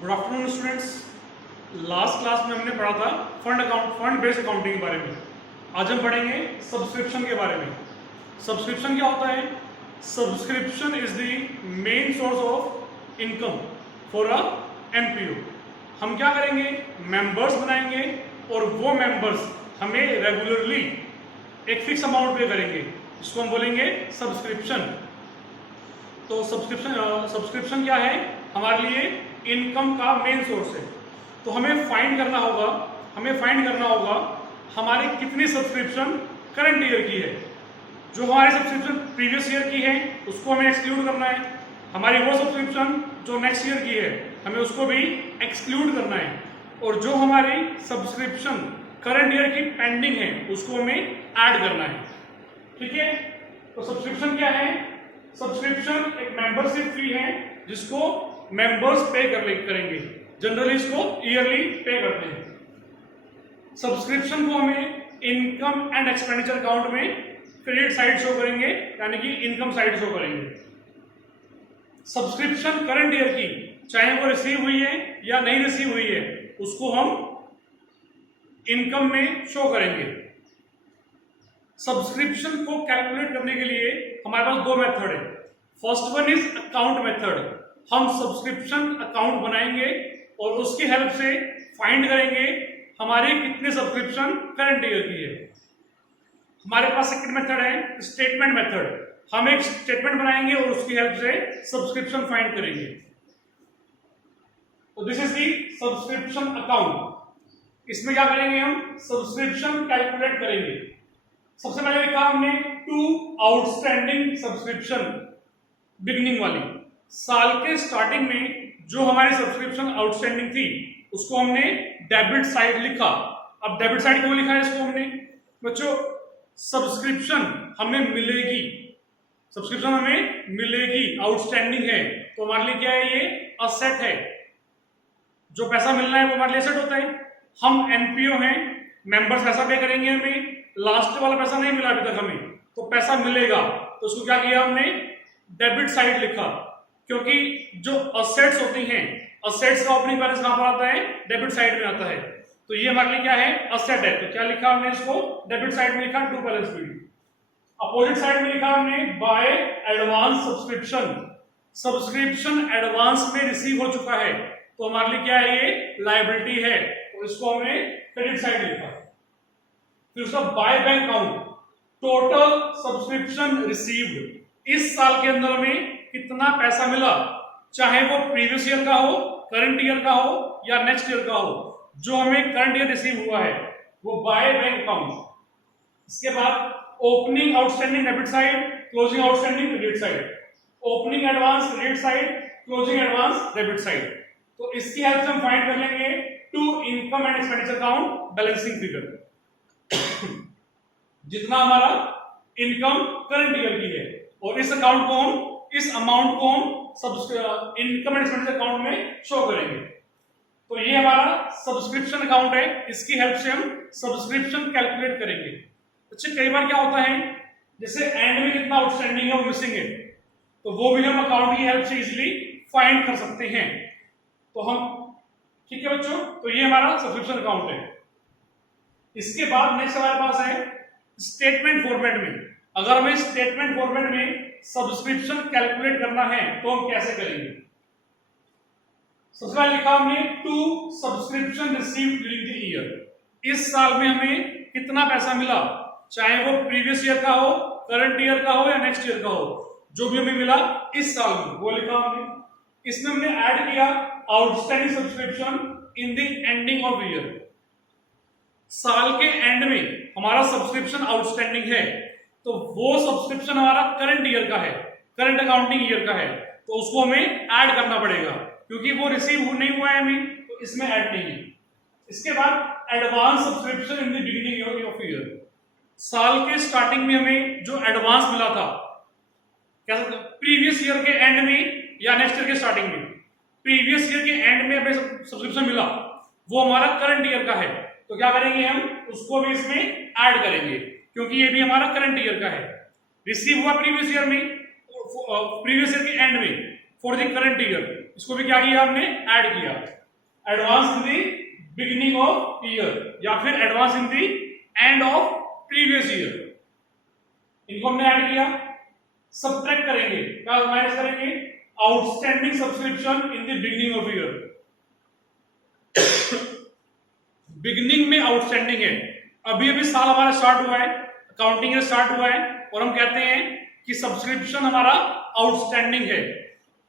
Good afternoon students. Last class में हमने पढ़ा था फंड बेस्ड अकाउंटिंग के बारे में। आज हम पढ़ेंगे सब्सक्रिप्शन के बारे में। सब्सक्रिप्शन क्या होता है? Subscription is the main source of income for a NPO. हम क्या करेंगे? मेंबर्स बनाएंगे और वो मेंबर्स हमें रेगुलरली एक फिक्स अमाउंट पे करेंगे, इसको हम बोलेंगे सब्सक्रिप्शन। तो सब्सक्रिप्शन क्या है? हमारे लिए इनकम का मेन सोर्स है। तो हमें फाइंड करना होगा हमारे कितनी सब्सक्रिप्शन करंट ईयर की है। जो हमारी सब्सक्रिप्शन प्रीवियस ईयर की है उसको हमें एक्सक्लूड करना है। हमारी वो सब्सक्रिप्शन जो नेक्स्ट ईयर की है हमें उसको भी एक्सक्लूड करना है। और जो हमारी सब्सक्रिप्शन करंट ईयर की पेंडिंग है उसको हमें ऐड करना है। ठीक है? तो सब्सक्रिप्शन क्या है? सब्सक्रिप्शन एक मेंबरशिप फी है जिसको मेंबर्स पे करेंगे। जनरली इसको ईयरली पे करते हैं। सब्सक्रिप्शन को हमें इनकम एंड एक्सपेंडिचर अकाउंट में क्रेडिट साइड शो करेंगे, यानी कि इनकम साइड शो करेंगे। सब्सक्रिप्शन करंट ईयर की चाहे वो रिसीव हुई है या नहीं रिसीव हुई है उसको हम इनकम में शो करेंगे। सब्सक्रिप्शन को कैलकुलेट करने के लिए हमारे पास दो मेथड है। First one is account method. हम सब्सक्रिप्शन अकाउंट बनाएंगे और उसकी हेल्प से फाइंड करेंगे हमारे कितने सब्सक्रिप्शन करंट ईयर की है। हमारे पास सेकंड मेथड है स्टेटमेंट मेथड। हम एक स्टेटमेंट बनाएंगे और उसकी हेल्प से सब्सक्रिप्शन फाइंड करेंगे। तो this is the subscription account. इसमें क्या करेंगे? हम सब्सक्रिप्शन कैलकुलेट करेंगे। सबसे पहले लिखा हमने टू आउटस्टैंडिंग सब्सक्रिप्शन, बिगिनिंग वाली। साल के स्टार्टिंग में जो हमारी सब्सक्रिप्शन आउटस्टैंडिंग थी उसको हमने डेबिट साइड लिखा। अब डेबिट साइड क्यों लिखा है इसको हमने? बच्चों, सब्सक्रिप्शन हमें मिलेगी, सब्सक्रिप्शन हमें मिलेगी, आउटस्टैंडिंग है तो हमारे लिए क्या है? ये असेट है। जो पैसा मिलना है वो हमारे लिए असेट होता है। हम एनपीओ हैं, मेंबर्स पैसा पे करेंगे, हमें लास्ट वाला पैसा नहीं मिला अभी तक हमें, तो पैसा मिलेगा। तो उसको क्या किया हमने? डेबिट साइड लिखा। क्योंकि जो असेट्स होती हैं, असेट्स का ओपनिंग बैलेंस कहां पर आता है? डेबिट साइड में आता है। तो ये हमारे लिए क्या है? असेट है। तो क्या लिखा हमने इसको? डेबिट साइड में लिखा to balance period. Opposite side में लिखा हमने by advance subscription. Subscription advance में रिसीव हो चुका है तो हमारे लिए क्या है? ये लायबिलिटी है, तो इसको हमने क्रेडिट साइड लिखा। फिर उसका bye bank account, total subscription received. इस साल के अंदर में कितना पैसा मिला, चाहे वो प्रीवियस ईयर का हो, करंट ईयर का हो या नेक्स्ट ईयर का हो, जो हमें करंट ईयर रिसीव हुआ है वो बाय बैंक अकाउंट। इसके बाद opening outstanding debit side, closing outstanding credit side, opening advance credit side, closing advance debit side. तो इसकी हेल्प से हम फाइंड कर लेंगे to income and expenditure account balancing figure. जितना हमारा इनकम करंट ईयर की है और इस अमाउंट को हम इनकम एंड एक्सपेंडिचर अकाउंट में शो करेंगे। तो ये हमारा सब्सक्रिप्शन अकाउंट है, इसकी हेल्प से हम सब्सक्रिप्शन कैलकुलेट करेंगे। अच्छा, कई बार क्या होता है जैसे एंड में कितना आउटस्टैंडिंग है वो मिसिंग है, तो वो भी हम अकाउंट की हेल्प से इजीली फाइंड कर सकते हैं। तो हम ठीक है बच्चों, तो ये हमारा सब्सक्रिप्शन अकाउंट है। इसके बाद नेक्स्ट हमारे पास है स्टेटमेंट फॉर्मेट में। अगर हमें स्टेटमेंट फॉर्मेट में सब्सक्रिप्शन कैलकुलेट करना है तो हम कैसे करेंगे? सबसे पहले लिखा हमने to subscription received during the year. इस साल में हमें कितना पैसा मिला, चाहे वो प्रीवियस ईयर का हो, करंट ईयर का हो या नेक्स्ट ईयर का हो, जो भी हमें मिला इस साल में वो लिखा हमने। इसमें हमने ऐड किया outstanding subscription in the ending of year. साल के एंड में हमारा सब्सक्रिप्शन आउटस्टैंडिंग है तो वो सब्सक्रिप्शन हमारा करंट ईयर का है, करंट अकाउंटिंग ईयर का है, तो उसको हमें ऐड करना पड़ेगा क्योंकि वो रिसीव नहीं हुआ है हमें, तो इसमें ऐड नहीं है। इसके बाद advance subscription in the beginning of year. साल के स्टार्टिंग में हमें जो एडवांस मिला था, क्या प्रीवियस ईयर के एंड में या नेक्स्ट ईयर के स्टार्टिंग में, प्रीवियस ईयर के एंड में हमें सब्सक्रिप्शन मिला, वो हमारा करंट ईयर का है, तो क्या करेंगे? हम उसको भी इसमें ऐड करेंगे क्योंकि ये भी हमारा करंट ईयर का है। रिसीव हुआ प्रीवियस ईयर में, प्रीवियस ईयर के एंड में फॉर द करंट ईयर, इसको भी क्या किया हमने, ऐड किया। Advance in the beginning of year या फिर advance in the end of previous year, इनको हमने ऐड किया। सब्ट्रैक्ट करेंगे, क्या माइनस करेंगे, outstanding subscription in the beginning of year. Beginning में आउटस्टैंडिंग है, अभी अभी साल हमारा स्टार्ट हुआ है, अकाउंटिंग ईयर स्टार्ट हुआ है, और हम कहते हैं कि सब्सक्रिप्शन हमारा आउटस्टैंडिंग है।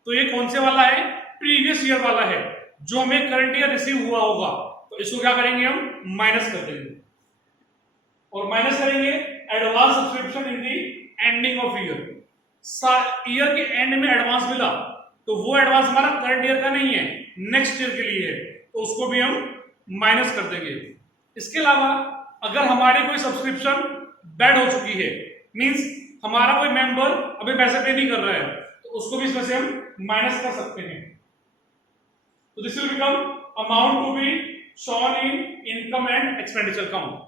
तो ये कौन से वाला है, प्रीवियस ईयर वाला है, जो हमें करंट ईयर रिसीव हुआ होगा। तो इसको क्या करेंगे, हम माइनस कर देंगे, और माइनस करेंगे advance subscription in the ending of year. Year के एंड में एडवांस मिला, तो वो एडवांस हमारा करंट ईयर का नहीं है, नेक्स्ट ईयर के लिए है, तो उसको भी हम माइनस कर देंगे। इसके अलावा अगर हमारी कोई सब्सक्रिप्शन बैड हो चुकी है, मींस हमारा कोई मेंबर अभी पैसे पे नहीं कर रहा है, तो उसको भी इसमें से हम माइनस कर सकते हैं। तो this will become amount to be shown in income and expenditure account.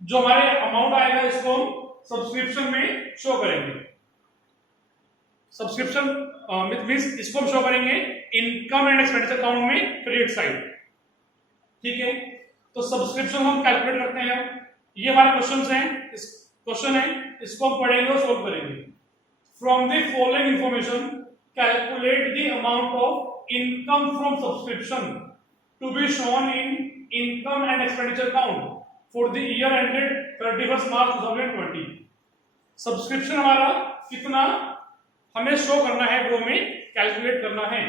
जो हमारे अमाउंट आएगा इसको हम सब्सक्रिप्शन में शो करेंगे। सब्सक्रिप्शन मींस इसको हम शो करेंगे इनकम एंड एक्सपेंडिचर अकाउंट में क्रेडिट साइड, ठीक है। तो सब्सक्रिप्शन हम कैलकुलेट करते हैं, ये हमारे क्वेश्चंस हैं, इस क्वेश्चन है, इसको हम पढ़ेंगे और सोल्व करेंगे। From the following information calculate the amount of income from subscription to be shown in income and expenditure account for the year ended 31 March 2020। Subscription हमारा कितना हमें शो करना है, वो हमें कैलकुलेट करना है।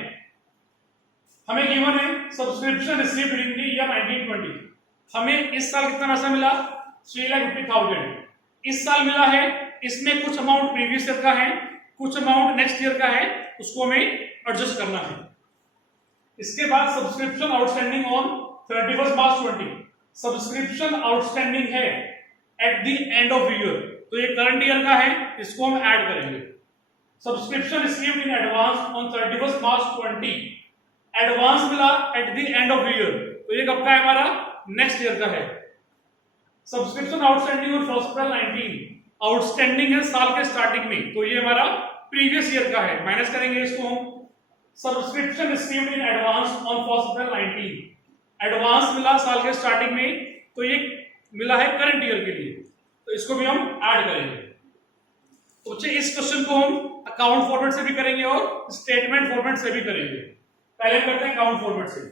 हमें गिवन है subscription received in the year 1920। हमें इस साल कितना पैसा मिला, 3,50,000 इस साल मिला है। इसमें कुछ अमाउंट प्रीवियस ईयर का है, कुछ अमाउंट नेक्स्ट ईयर का है, उसको हमें एडजस्ट करना है। इसके बाद subscription outstanding on 31 March 20। Subscription outstanding है at the end of year, तो ये करंट ईयर का है, इसको हम ऐड करेंगे। Subscription received in advance on 31 March 20। Advance मिला at the end of year, तो ये कब का है हमारा, नेक्स्ट ईयर का है। Subscription outstanding on 1 April 19। Outstanding है साल के स्टार्टिंग में, तो ये हमारा प्रीवियस ईयर का है, माइनस करेंगे इसको हम। Subscription received in advance on 1 April 19। Advance मिला साल के स्टार्टिंग में, तो ये मिला है करंट ईयर के लिए, तो इसको भी हम ऐड करेंगे। तो बच्चे इस क्वेश्चन को हम अकाउंट फॉर्मेट से भी करेंगे और स्टेटमेंट फॉर्मेट से भी करेंगे। पहले करते हैं अकाउंट फॉर्मेट से।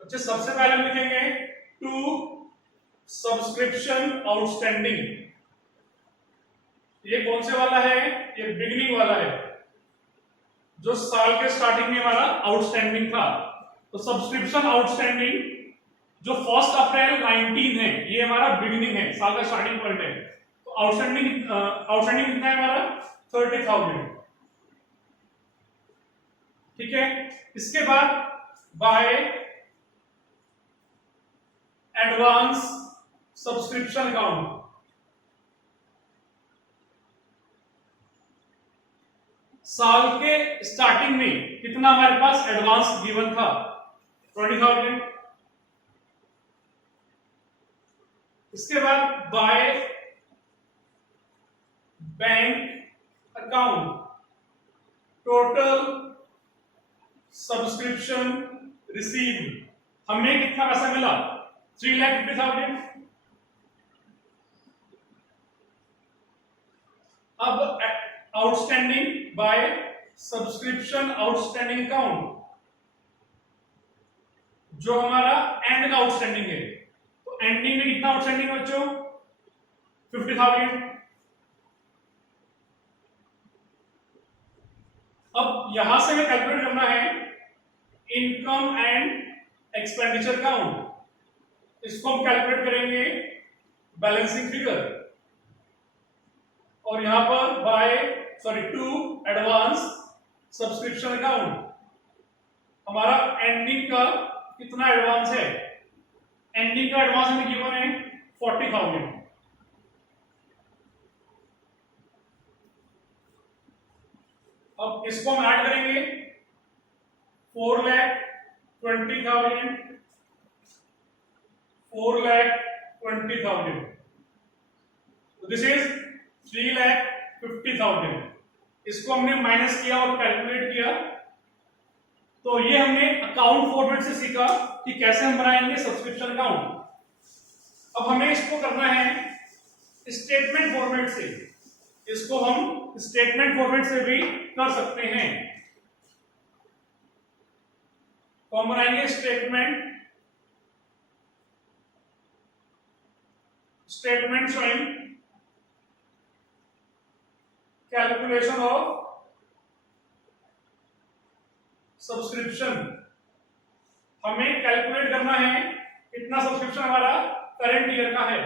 अच्छा, सबसे पहले हम लिखेंगे टू सब्सक्रिप्शन आउटस्टैंडिंग। ये कौन से वाला है, ये बिगिनिंग वाला है, जो साल के स्टार्टिंग में हमारा आउटस्टैंडिंग था। तो सब्सक्रिप्शन आउटस्टैंडिंग जो 1 अप्रैल 19 है, ये हमारा बिगिनिंग है, साल का स्टार्टिंग पॉइंट है। तो आउटस्टैंडिंग कितना है हमारा, 30,000, ठीक है। इसके बाद बाय एडवांस सब्सक्रिप्शन अकाउंट, साल के स्टार्टिंग में कितना हमारे पास एडवांस गिवन था, 20,000। इसके बाद by bank account total subscription received, हमें कितना पैसा मिला, 3,50,000। अब outstanding by subscription outstanding account, जो हमारा एंड का आउटस्टैंडिंग है, तो एंडिंग में कितना आउटस्टैंडिंग है बच्चों, 50,000। अब यहां से हमें कैलकुलेट करना है इनकम एंड एक्सपेंडिचर अकाउंट, इसको हम कैलकुलेट करेंगे बैलेंसिंग फिगर। और यहां पर by two advance subscription account. हमारा एंडिंग का कितना एडवांस है? एंडिंग का एडवांस हमें गिवन है 40,000। अब इसको हम ऐड करेंगे 4,20,000, 4,20,000, दिस इज 3,50,000। इसको हमने माइनस किया और कैलकुलेट किया। तो ये हमने अकाउंट फॉर्मेट से सीखा कि कैसे हम बनाएंगे सब्सक्रिप्शन अकाउंट। अब हमें इसको करना है स्टेटमेंट फॉर्मेट से। इसको हम स्टेटमेंट फॉर्मेट से भी कर सकते हैं। तो हम बनाएंगे statement showing calculation of subscription. हमें कैलकुलेट करना है कितना सब्सक्रिप्शन हमारा करंट ईयर का है।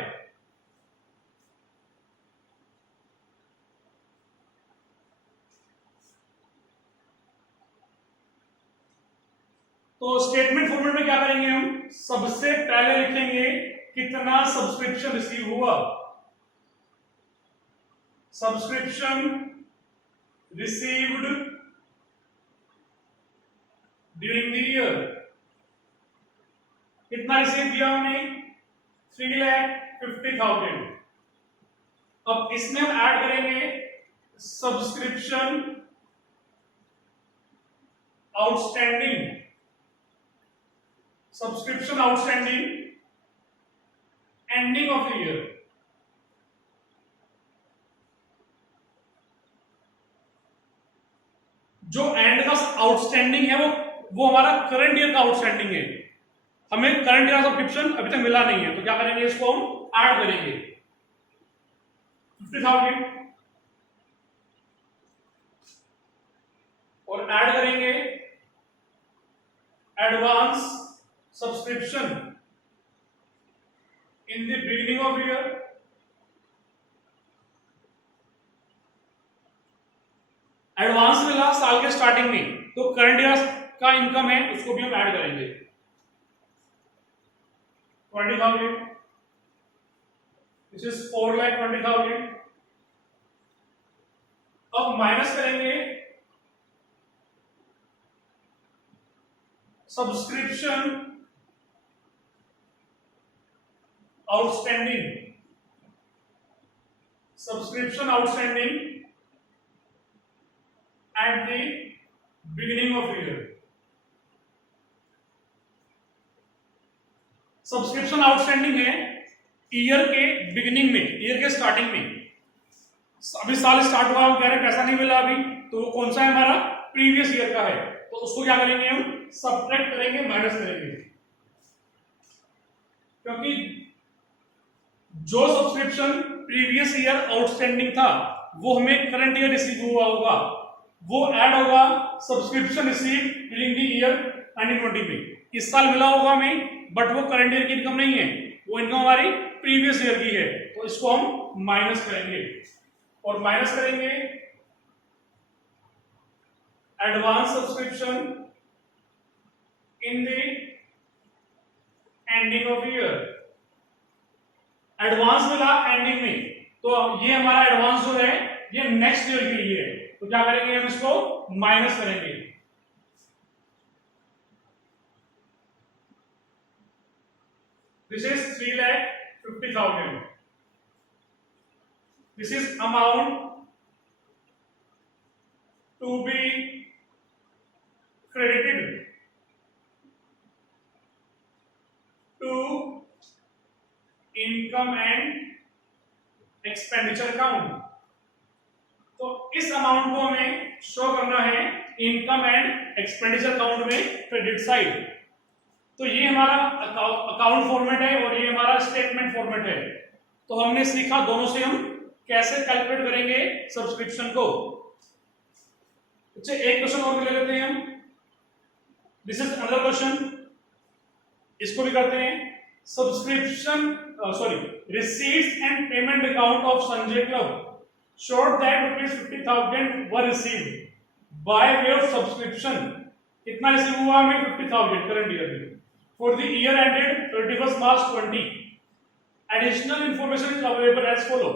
तो स्टेटमेंट फॉर्मेट में क्या करेंगे हम? सबसे पहले लिखेंगे कितना सब्सक्रिप्शन रिसीव हुआ। Subscription received during the year. कितना रिसीव किया हमने? 3,50,000। अब इसमें हम ऐड करेंगे subscription outstanding. Subscription outstanding ending of the year. जो एंड का आउटस्टैंडिंग है वो हमारा करंट ईयर का आउटस्टैंडिंग है। हमें करंट ईयर सब्सक्रिप्शन अभी तक मिला नहीं है, तो क्या करेंगे? इसको हम ऐड करेंगे 50,000 और ऐड करेंगे advance subscription in the beginning of year. Advance मिला साल के स्टार्टिंग में, तो करंट ईयर का इनकम है उसको भी हम ऐड करेंगे 20,000। This is 4,20,000। अब माइनस करेंगे subscription outstanding. Subscription outstanding at the beginning of year. Subscription outstanding है ईयर के बिगिनिंग में, ईयर के स्टार्टिंग में। अभी साल स्टार्ट हुआ, हम कह रहे हैं पैसा नहीं मिला अभी, तो वो कौन सा है? हमारा प्रीवियस ईयर का है। तो उसको क्या करेंगे? हम सब्ट्रैक्ट करेंगे, माइनस करेंगे, क्योंकि जो सब्सक्रिप्शन प्रीवियस ईयर आउटस्टैंडिंग था वो हमें करंट ईयर रिसीव हुआ होगा, वो ऐड होगा subscription receive during the year 2020 में। इस साल मिला होगा हमें, बट वो करंट ईयर की इनकम नहीं है, वो इनकम हमारी प्रीवियस ईयर की है। तो इसको हम माइनस करेंगे और माइनस करेंगे advance subscription in the ending of year. Advance मिला एंडिंग में, तो ये हमारा एडवांस जो है ये नेक्स्ट ईयर के लिए है, तो क्या करेंगे? हम इसको माइनस करेंगे। This is 3,50,000। This is amount to be credited to income and expenditure account। तो इस अमाउंट को हमें शो करना है इनकम एंड एक्सपेंडिचर अकाउंट में क्रेडिट साइड। तो ये हमारा अकाउंट फॉर्मेट है और ये हमारा स्टेटमेंट फॉर्मेट है। तो हमने सीखा दोनों से हम कैसे कैलकुलेट करेंगे सब्सक्रिप्शन को। अच्छा, एक क्वेश्चन और ले लेते हैं हम। दिस इज अनदर क्वेश्चन, इसको भी करते हैं। Subscription receipts and payment account of Sanjay club. showed that rupees 50,000 were received by way of subscription. कितना रिसीव हुआ हमें 50,000 करंट ईयर में for the year ended 31st March 20. Additional information is available as follow.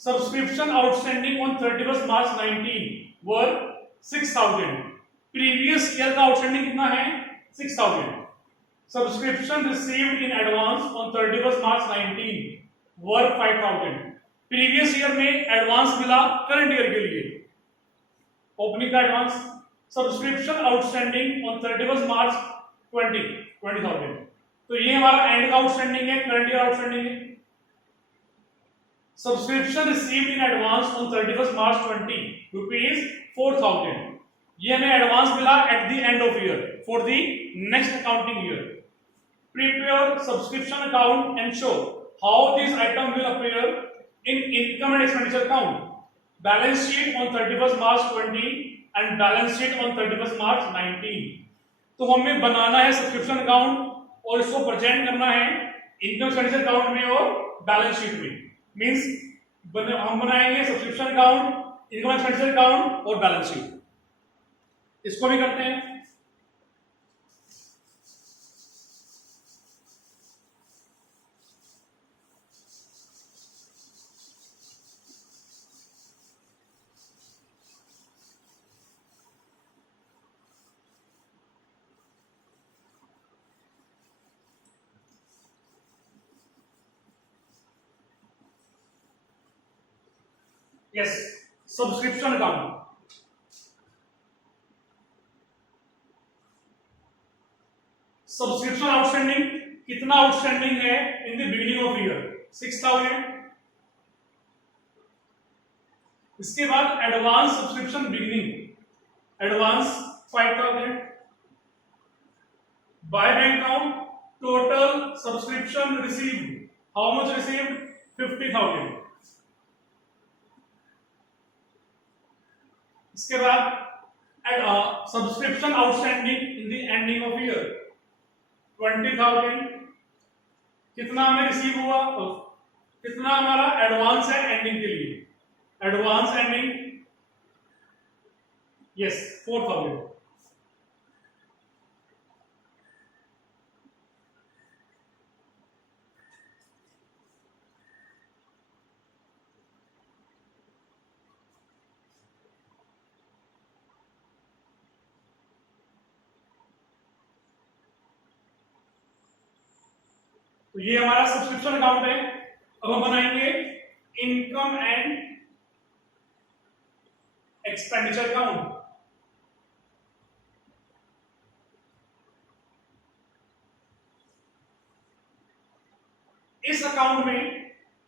Subscription outstanding on 31st March 19 were 6,000. Previous year का outstanding कितना है 6,000. Subscription received in advance on 31st March 19 were 5,000. Previous year में advance मिला current year के लिए opening का advance. Subscription outstanding on 31st March 20,000. तो ये हमारा एंड का आउटस्टैंडिंग है, करंट ईयर आउटस्टैंडिंग है. Subscription received in advance on 31st March 20 rupees 4,000. ये हमें एडवांस मिला at the end of year for the next accounting year. Prepare subscription account and show how this item will appear in income and expenditure account. Balance sheet on 31st March 20 and balance sheet on 31st March 19. तो हमें बनाना है subscription account और इसको present करना है income expenditure account में और balance sheet में. मींस हम बनाएंगे subscription account, income expenditure account और बैलेंस शीट. इसको भी करते हैं. Yes, subscription account. Subscription outstanding कितना आउटस्टैंडिंग है इन द बिगिनिंग ऑफ ईयर 6,000. इसके बाद advance subscription beginning advance 5,000. Bye bank account total subscription received how much received 50,000. इसके बाद subscription outstanding in the ending of year 20,000. कितना हमें रिसीव हुआ, कितना हमारा एडवांस है एंडिंग के लिए. Advance ending yes 4,000. तो ये हमारा सब्सक्रिप्शन अकाउंट है. अब हम बनाएंगे इनकम एंड एक्सपेंडिचर अकाउंट. इस अकाउंट में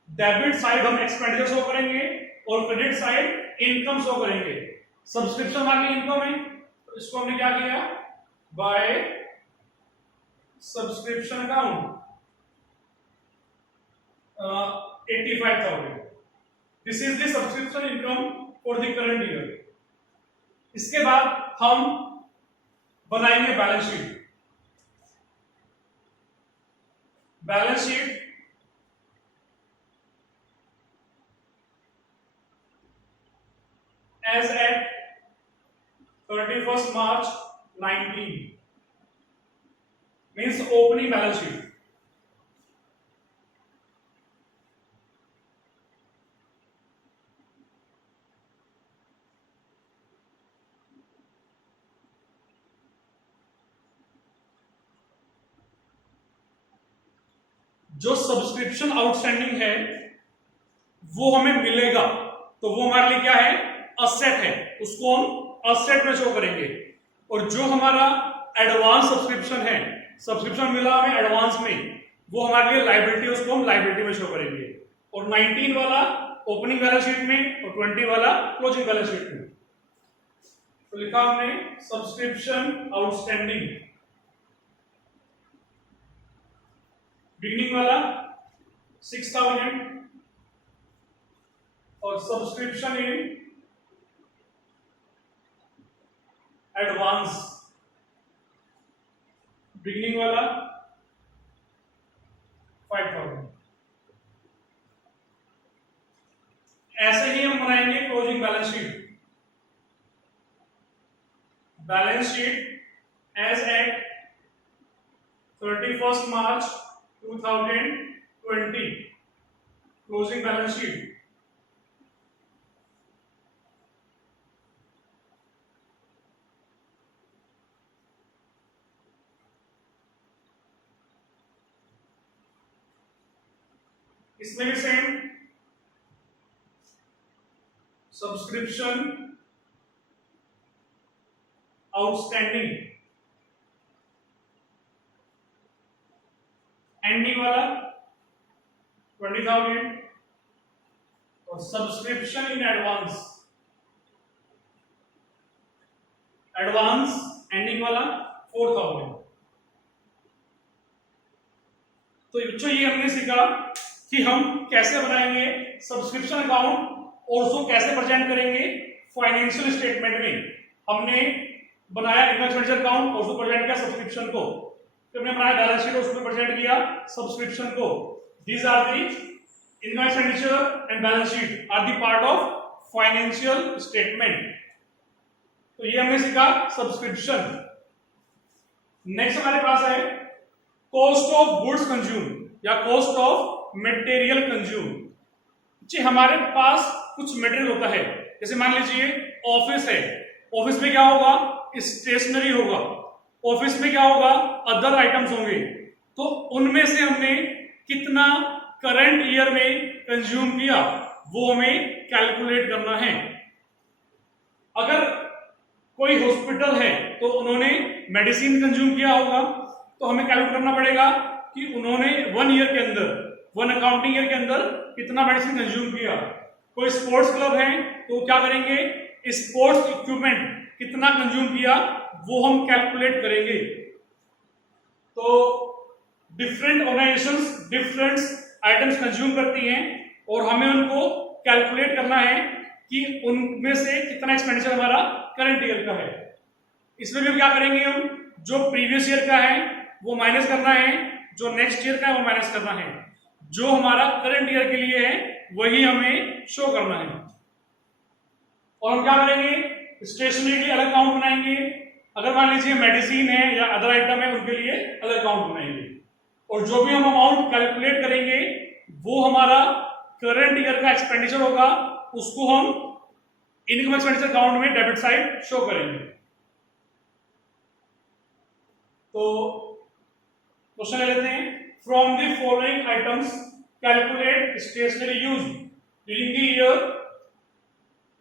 डेबिट साइड हम एक्सपेंडिचर शो करेंगे और क्रेडिट साइड इनकम शो करेंगे. सब्सक्रिप्शन वाली इनकम है तो इसको हमने क्या किया by subscription account 85,000. This is the subscription income for the current year. इसके बाद हम बनाएंगे balance sheet. Balance sheet as at 31st March 19 means opening balance sheet. जो सब्सक्रिप्शन आउटस्टैंडिंग है वो हमें मिलेगा तो वो हमारे लिए क्या है असेट है, उसको हम असेट में शो करेंगे. और जो हमारा एडवांस सब्सक्रिप्शन है, सब्सक्रिप्शन मिला हमें एडवांस में, वो हमारे लिए लायबिलिटी, उसको हम लायबिलिटी में शो करेंगे. और 19 वाला ओपनिंग बैलेंस शीट में और 20 वाला क्लोजिंग बैलेंस शीट में. तो लिखा हमने सब्सक्रिप्शन आउटस्टैंडिंग बिगिनिंग वाला 6,000 और सब्सक्रिप्शन इन एडवांस बिगिनिंग वाला 5,000. ऐसे ही हम बनाएंगे closing balance sheet. Balance sheet as at 31st March 2020, closing balance sheet. इसमें भी सेम सब्सक्रिप्शन आउटस्टैंडिंग एंडिंग वाला 20,000 और सब्सक्रिप्शन इन एडवांस एंडिंग वाला 4,000। तो बच्चों ये हमने सीखा कि हम कैसे बनाएंगे सब्सक्रिप्शन अकाउंट और उसको कैसे प्रेजेंट करेंगे फाइनेंशियल स्टेटमेंट में। हमने बनाया इनकम एक्सपेंडिचर अकाउंट और उसको प्रेजेंट किया सब्सक्रिप्शन को, फिर हमने बनाया बैलेंस शीट और उसको प्रेजेंट किया सब्सक्रिप्शन को। These are the income expenditure and balance sheet are the part of financial statement. तो ये हमने सीखा सब्सक्रिप्शन। नेक्स्ट हमारे पास है कॉस्ट ऑफ गुड्स कंज्यूम या कॉस्ट ऑफ मटेरियल कंज्यूम। जी हमारे पास कुछ मटेरियल होता है, जैसे मान लीजिए ऑफिस है, ऑफिस में क्या होगा, स्टेशनरी होगा, ऑफिस में क्या होगा, अदर आइटम्स होंगे। तो उनमें से हमने कितना करंट ईयर में कंज्यूम किया वो हमें कैलकुलेट करना है। अगर कोई हॉस्पिटल है तो उन्होंने मेडिसिन कंज्यूम किया होगा, तो हमें कैलकुलेट करना पड़ेगा कि उन्होंने 1 ईयर के अंदर, 1 अकाउंटिंग ईयर के अंदर कितना मेडिसिन कंज्यूम किया। कोई स्पोर्ट्स क्लब है तो क्या करेंगे, स्पोर्ट्स इक्विपमेंट कितना कंज्यूम किया वो हम कैलकुलेट करेंगे। तो different organisations different items consume करती हैं और हमें उनको कैलकुलेट करना है कि उनमें से कितना एक्सपेंडिचर हमारा करंट ईयर का है। इसमें भी क्या करेंगे, हम जो प्रीवियस ईयर का है वो माइनस करना है, जो नेक्स्ट ईयर का है वो माइनस करना है, जो हमारा करंट ईयर के लिए है वही हमें शो करना है। और हम क्या करेंगे, स्टेशनरी के लिए अलग अकाउंट बनाएंगे, अगर मान लीजिए मेडिसिन है या अदर आइटम है उनके लिए अलग अकाउंट बनाएंगे, और जो भी हम अमाउंट कैलकुलेट करेंगे वो हमारा करंट ईयर का एक्सपेंडिचर होगा, उसको हम इनकम एक्सपेंडिचर अकाउंट में डेबिट साइड शो करेंगे। तो क्वेश्चन ले लेते हैं, from the following items calculate stationery use during the year.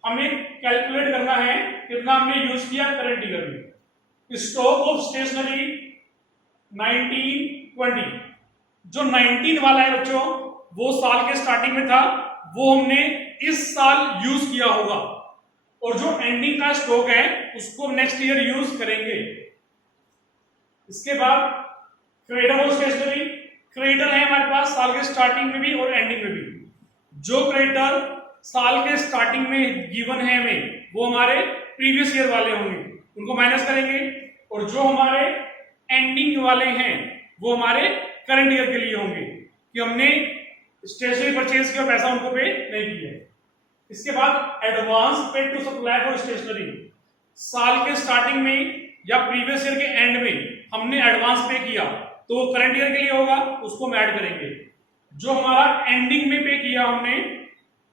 हमें कैलकुलेट करना है कितना हमने यूज किया करंट ईयर में। स्टॉक ऑफ स्टेशनरी 1920, जो 19 वाला है बच्चों वो साल के स्टार्टिंग में था, वो हमने इस साल यूज किया होगा, और जो एंडिंग का स्टॉक है उसको नेक्स्ट ईयर यूज करेंगे। इसके बाद क्रेडिटर ऑफ स्टेशनरी, क्रेडिटर है हमारे पास साल के स्टार्टिंग में भी और एंडिंग में भी। जो क्रेडिटर साल के स्टार्टिंग में गिवन है हमें वो हमारे प्रीवियस ईयर वाले होंगे, उनको माइनस करेंगे, और जो हमारे एंडिंग वाले हैं वो हमारे करंट ईयर के लिए होंगे कि हमने स्टेशनरी परचेज किया, पैसा उनको पे नहीं किया। इसके बाद advance paid to supply for stationery, साल के स्टार्टिंग में या प्रीवियस ईयर के एंड में हमने एडवांस पे किया तो वो करंट ईयर के लिए होगा, उसको हम ऐड करेंगे। जो हमारा एंडिंग में पे किया हमने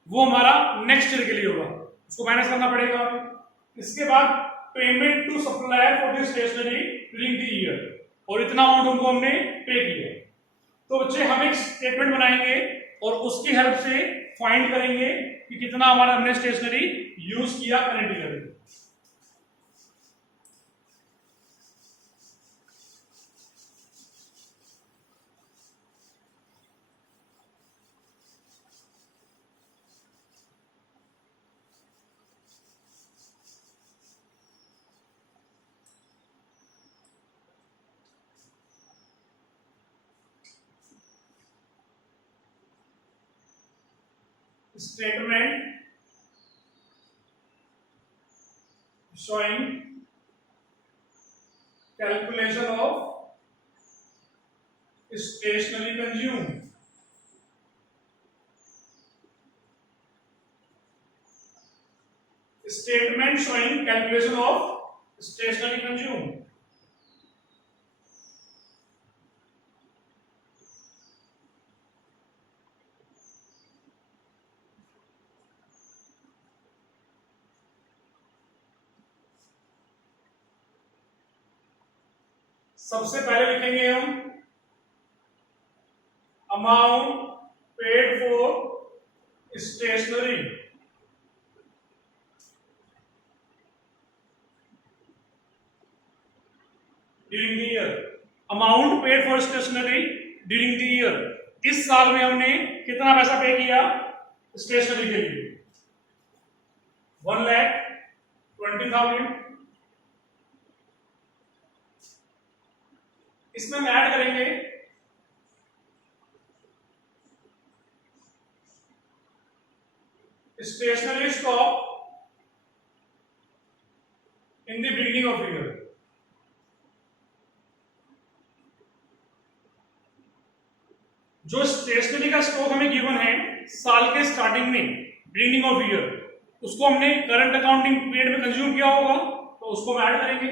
वो हमारा नेक्स्ट ईयर के लिए होगा, उसको माइनस करना पड़ेगा। इसके बाद payment to supplier for the stationery during the year, और इतना अमाउंट उनको हमने पे किया। तो बच्चे हम एक स्टेटमेंट बनाएंगे और उसकी हेल्प से फाइंड करेंगे कि कितना हमारा हमने स्टेशनरी यूज किया करंट ईयर में। Statement showing calculation of stationery consumed. Statement showing calculation of stationery consume. सबसे पहले लिखेंगे हम amount paid for stationery during the year. Amount paid for stationery during the year. इस साल में हमने कितना पैसा पे किया स्टेशनरी के लिए? 1,20,000। इसमें हम ऐड करेंगे stationery stock in the beginning of year. जो स्टेशनरी का स्टॉक हमें गिवन है साल के स्टार्टिंग में बिगिनिंग ऑफ ईयर, उसको हमने करंट अकाउंटिंग पीरियड में कंज्यूम किया होगा, तो उसको हम ऐड करेंगे।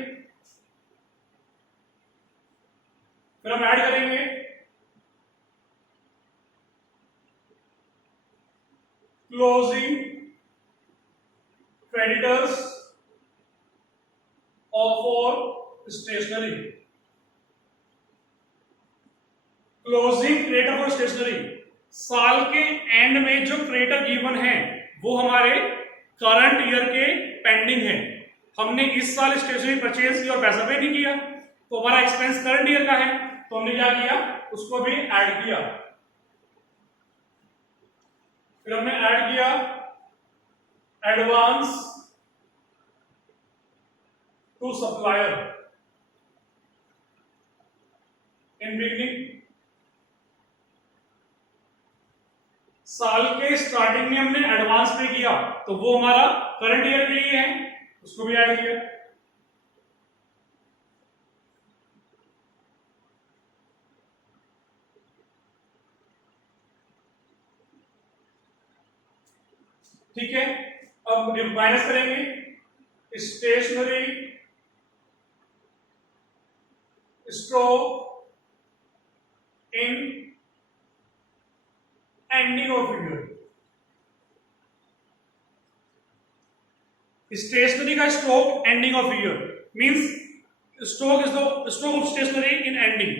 फिर हम ऐड करेंगे closing creditors of for stationery. Closing creditor for stationery, साल के एंड में जो क्रेडिटर गिवन है वो हमारे करंट ईयर के पेंडिंग है। हमने इस साल स्टेशनरी परचेज की और पैसा पे नहीं किया, तो हमारा एक्सपेंस करंट ईयर का है, तो हमने क्या किया उसको भी ऐड किया। फिर हमने ऐड किया advance to supplier in beginning. साल के स्टार्टिंग में हमने एडवांस पे किया, तो वो हमारा करंट ईयर के लिए है, उसको भी ऐड किया। ठीक है, अब माइनस करेंगे stationery stock in ending of year. Stationery का stock ending of year means stock is the stock of stationery in ending.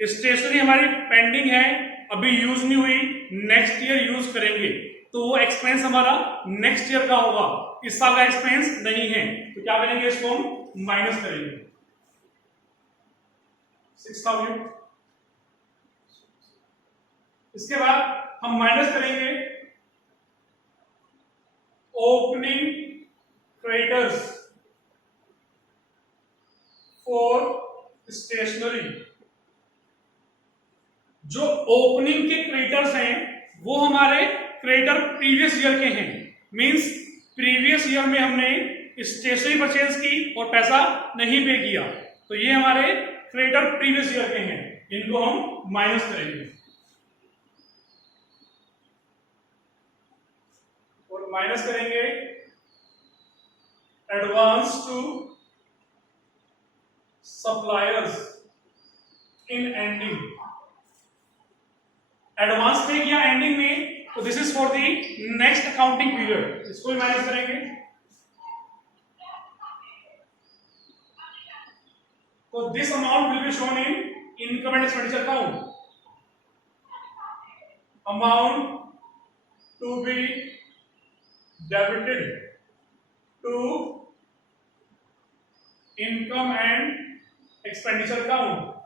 Stationery हमारी पेंडिंग है, अभी यूज नहीं हुई, नेक्स्ट ईयर यूज करेंगे, तो वो एक्सपेंस हमारा नेक्स्ट ईयर का होगा, इस साल का एक्सपेंस नहीं है, तो क्या करेंगे इसको हम माइनस करेंगे 6,000। इसके बाद हम माइनस करेंगे ओपनिंग क्रेडिटर्स फॉर स्टेशनरी। जो ओपनिंग के क्रेडिटर्स हैं वो हमारे क्रेडिटर प्रीवियस ईयर के हैं, मींस प्रीवियस ईयर में हमने स्टेशनरी परचेज की और पैसा नहीं पे किया, तो ये हमारे क्रेडिटर प्रीवियस ईयर के हैं, इनको हम माइनस करेंगे। और माइनस करेंगे advance to suppliers in ending. Advance pay किया एंडिंग में, तो this is for the next accounting period, इसको भी माइनस करेंगे। तो this amount will be shown in income and expenditure account. Amount to be debited to income and expenditure account.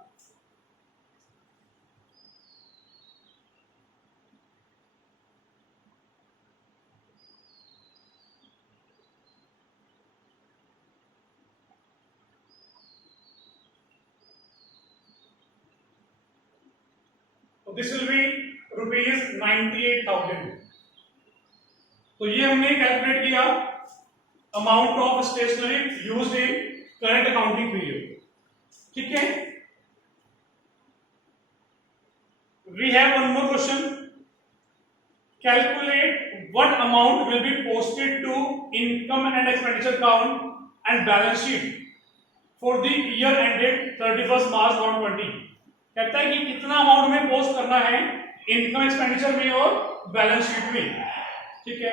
This will be ₹98,000। तो ये हमने calculate किया amount of stationery used in current accounting period. ठीक है, we have one more question. Calculate what amount will be posted to income and expenditure account and balance sheet for the year ended 31st March 2020। कहता है कि कितना amount में post करना है income expenditure में और बैलेंस शीट में। ठीक है,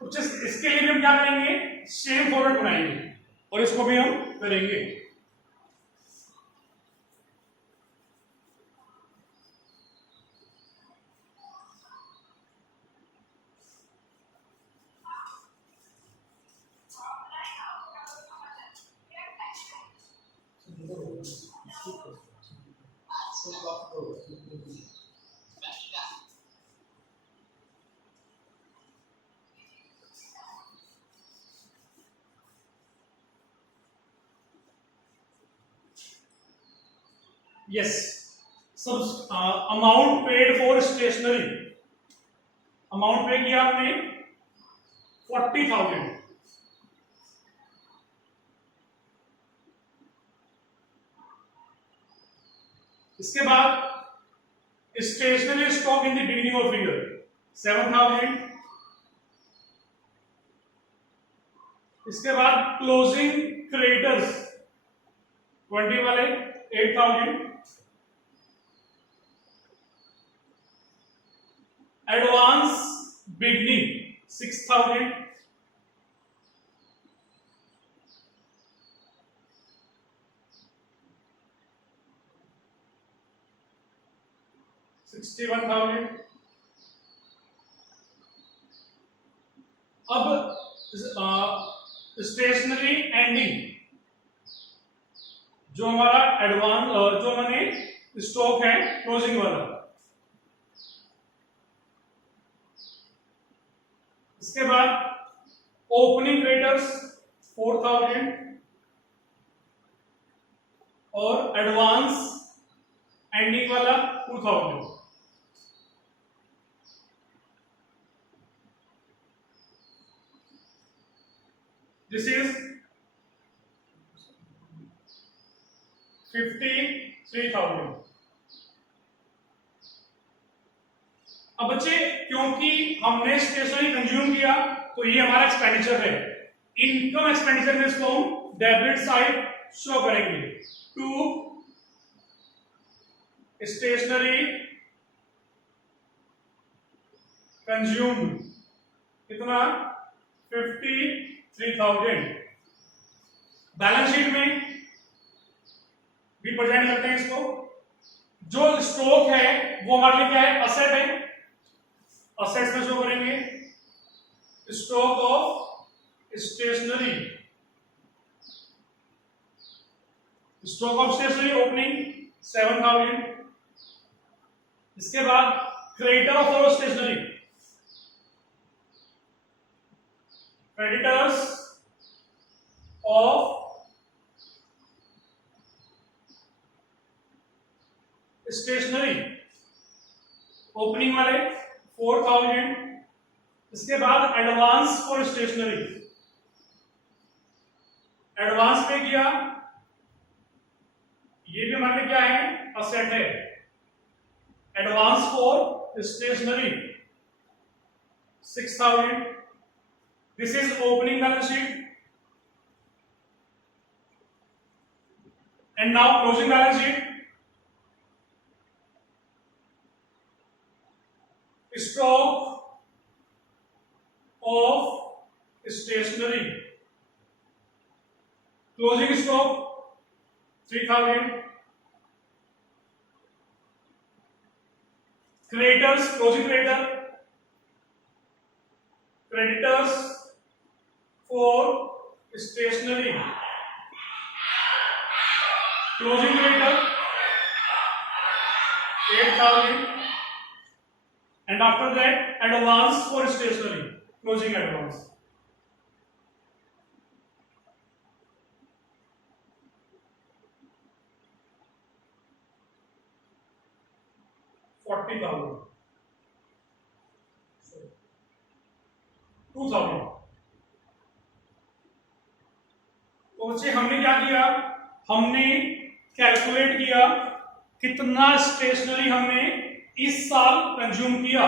कुछ इसके लिए भी हम क्या करेंगे, सेम फॉर्मेट बनाएंगे और इसको भी हम करेंगे। यस, सब amount paid for stationery, amount pay किया आपने 40,000। इसके बाद stationery stock in the beginning of year 7,000। इसके बाद क्लोजिंग क्रेडिटर्स 20 वाले 8,000। Advance beginning 6,000। $61,000। अब स्टेशनरी एंडिंग जो हमारा एडवांस जो मैंने स्टॉक है क्लोजिंग वाला, इसके बाद ओपनिंग क्रेडिटर्स 4,000 और एडवांस एंडिंग वाला 2,000। This is 53,000। अब बच्चे क्योंकि हमने स्टेशनरी कंज्यूम किया तो ये हमारा एक्सपेंडिचर है, इनकम एक्सपेंडिचर में इसको हम डेबिट साइड शो करेंगे। टू स्टेशनरी कंज्यूम कितना 53,000। बैलेंस शीट में भी प्रेजेंट करते हैं इसको। जो स्टॉक है वो हमारे लिए क्या है, असेट है, असेट्स में शो करेंगे stock of stationery, stock of stationery opening 7,000। इसके बाद creditor of stationery, creditors of stationery opening वाले 4,000। इसके बाद advance for stationery, advance pay किया, ये भी हमारे क्या है, असेट है। Advance for stationery 6,000। This is opening balance sheet and now closing balance sheet. Stock of stationery closing stock 3,000। Creditors closing creditor, creditors for stationery closing creditor 8,000 and after that advance for stationery closing advance 40,000 2,000। तो बच्चे हमने क्या किया, हमने calculate किया कितना stationery हमने इस साल कंज्यूम किया।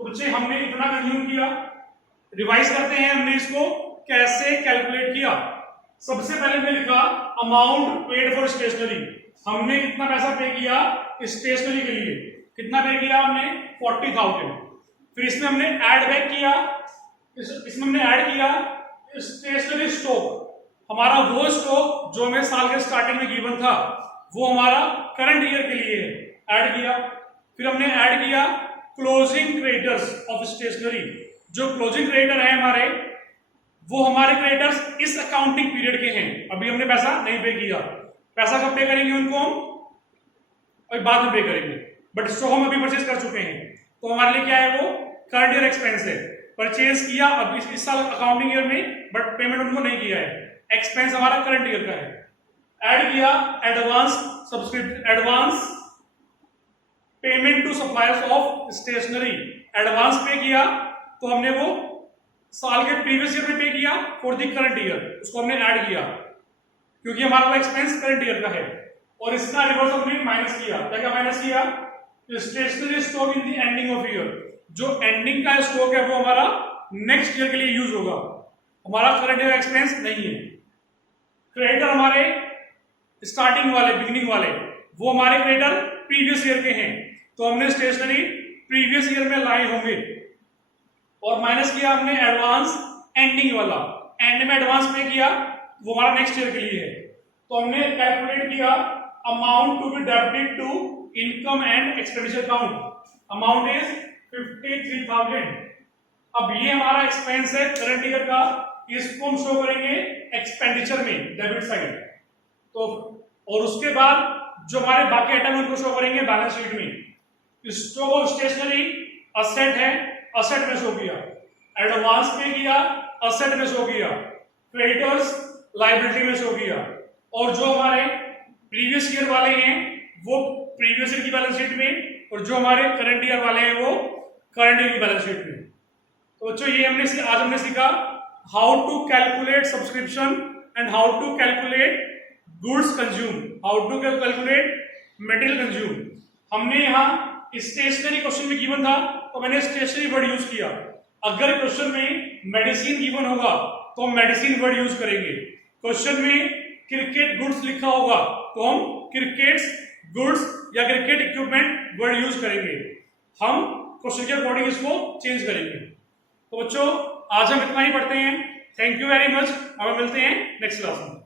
तो बच्चे हमने इतना कंज्यूम किया, रिवाइज करते हैं हमने इसको कैसे कैलकुलेट किया। सबसे पहले मैं लिखा अमाउंट पेड फॉर स्टेशनरी, हमने कितना पैसा पे किया स्टेशनरी के लिए, कितना पे किया हमने 40,000। फिर इसमें हमने ऐड बैक किया, इसमें हमने ऐड किया स्टेशनरी स्टॉक, हमारा वो स्टॉक जो हमें साल के स्टार्टिंग में गिवन था वो हमारा करंट ईयर के लिए है, ऐड किया। फिर हमने ऐड किया क्लोजिंग क्रेडिटर्स ऑफ स्टेशनरी, जो क्लोजिंग क्रेडिटर है हमारे वो हमारे क्रेडिटर्स इस अकाउंटिंग पीरियड के हैं, अभी हमने पैसा नहीं पे किया। पैसा कब पे करेंगे उनको हम, अभी बाद में पे करेंगे, बट स्टॉक हम अभी परचेज कर चुके हैं, तो हमारे लिए क्या है वो करंट ईयर एक्सपेंस है। परचेज किया अब इस साल अकाउंटिंग ईयर में, बट पेमेंट उनको नहीं किया है, एक्सपेंस हमारा करंट ईयर का है। ऐड किया advance subscription, advance payment to suppliers of stationery, advance pay किया तो हमने वो साल के प्रीवियस ईयर में पे किया फॉर द करंट ईयर, उसको हमने ऐड किया क्योंकि हमारा वो एक्सपेंस करंट ईयर का है। और इसका रिवर्स हमने माइनस किया, क्या माइनस किया stationery stock in the ending of year, जो एंडिंग का स्टॉक है वो हमारा नेक्स्ट ईयर के लिए यूज होगा, हमारा करंट ईयर एक्सपेंस नहीं है। क्रेडिटर हमारे स्टार्टिंग वाले बिगिनिंग वाले वो हमारे क्रेडिटर प्रीवियस ईयर के हैं, तो हमने स्टेशनरी प्रीवियस ईयर में लाए होंगे। और माइनस किया हमने एडवांस एंडिंग वाला, एंड में एडवांस पे किया वो हमारा नेक्स्ट ईयर के लिए है, तो हमने कैलकुलेट किया amount to be debited to income and expenditure account, amount is 53,000। अब ये हमारा एक्सपेंस है करंट ईयर का, इसको हम शो करेंगे एक्सपेंडिचर में डेबिट साइड, तो और उसके बाद जो हमारे बाकी आइटम उनको शो करेंगे बैलेंस शीट में। स्टॉक ऑफ स्टेशनरी असेट है, असेट में शो किया, एडवांस पे किया असेट में शो किया, क्रेडिटर्स लायबिलिटी में शो किया, और जो हमारे प्रीवियस ईयर वाले हैं वो प्रीवियस ईयर की बैलेंस शीट में, और जो हमारे करंट ईयर वाले हैं वो करंट ईयर की बैलेंस शीट में। तो बच्चों ये आज हमने सीखा how to calculate subscription and how to calculate goods consume, how to calculate material consume. हमने यहाँ स्टेशनरी क्वेश्चन में गिवन था तो मैंने स्टेशनरी वर्ड यूज किया, अगर क्वेश्चन में मेडिसिन गिवन होगा तो हम मेडिसिन वर्ड यूज करेंगे, क्वेश्चन में क्रिकेट गुड्स लिखा होगा तो हम क्रिकेट गुड्स या क्रिकेट इक्विपमेंट वर्ड यूज करेंगे, हम क्वेश्चन के अकॉर्डिंग इसको चेंज करेंगे। तो बच्चों आज हम इतना ही पढ़ते हैं, थैंक यू वेरी मच, और मिलते हैं नेक्स्ट क्लास में।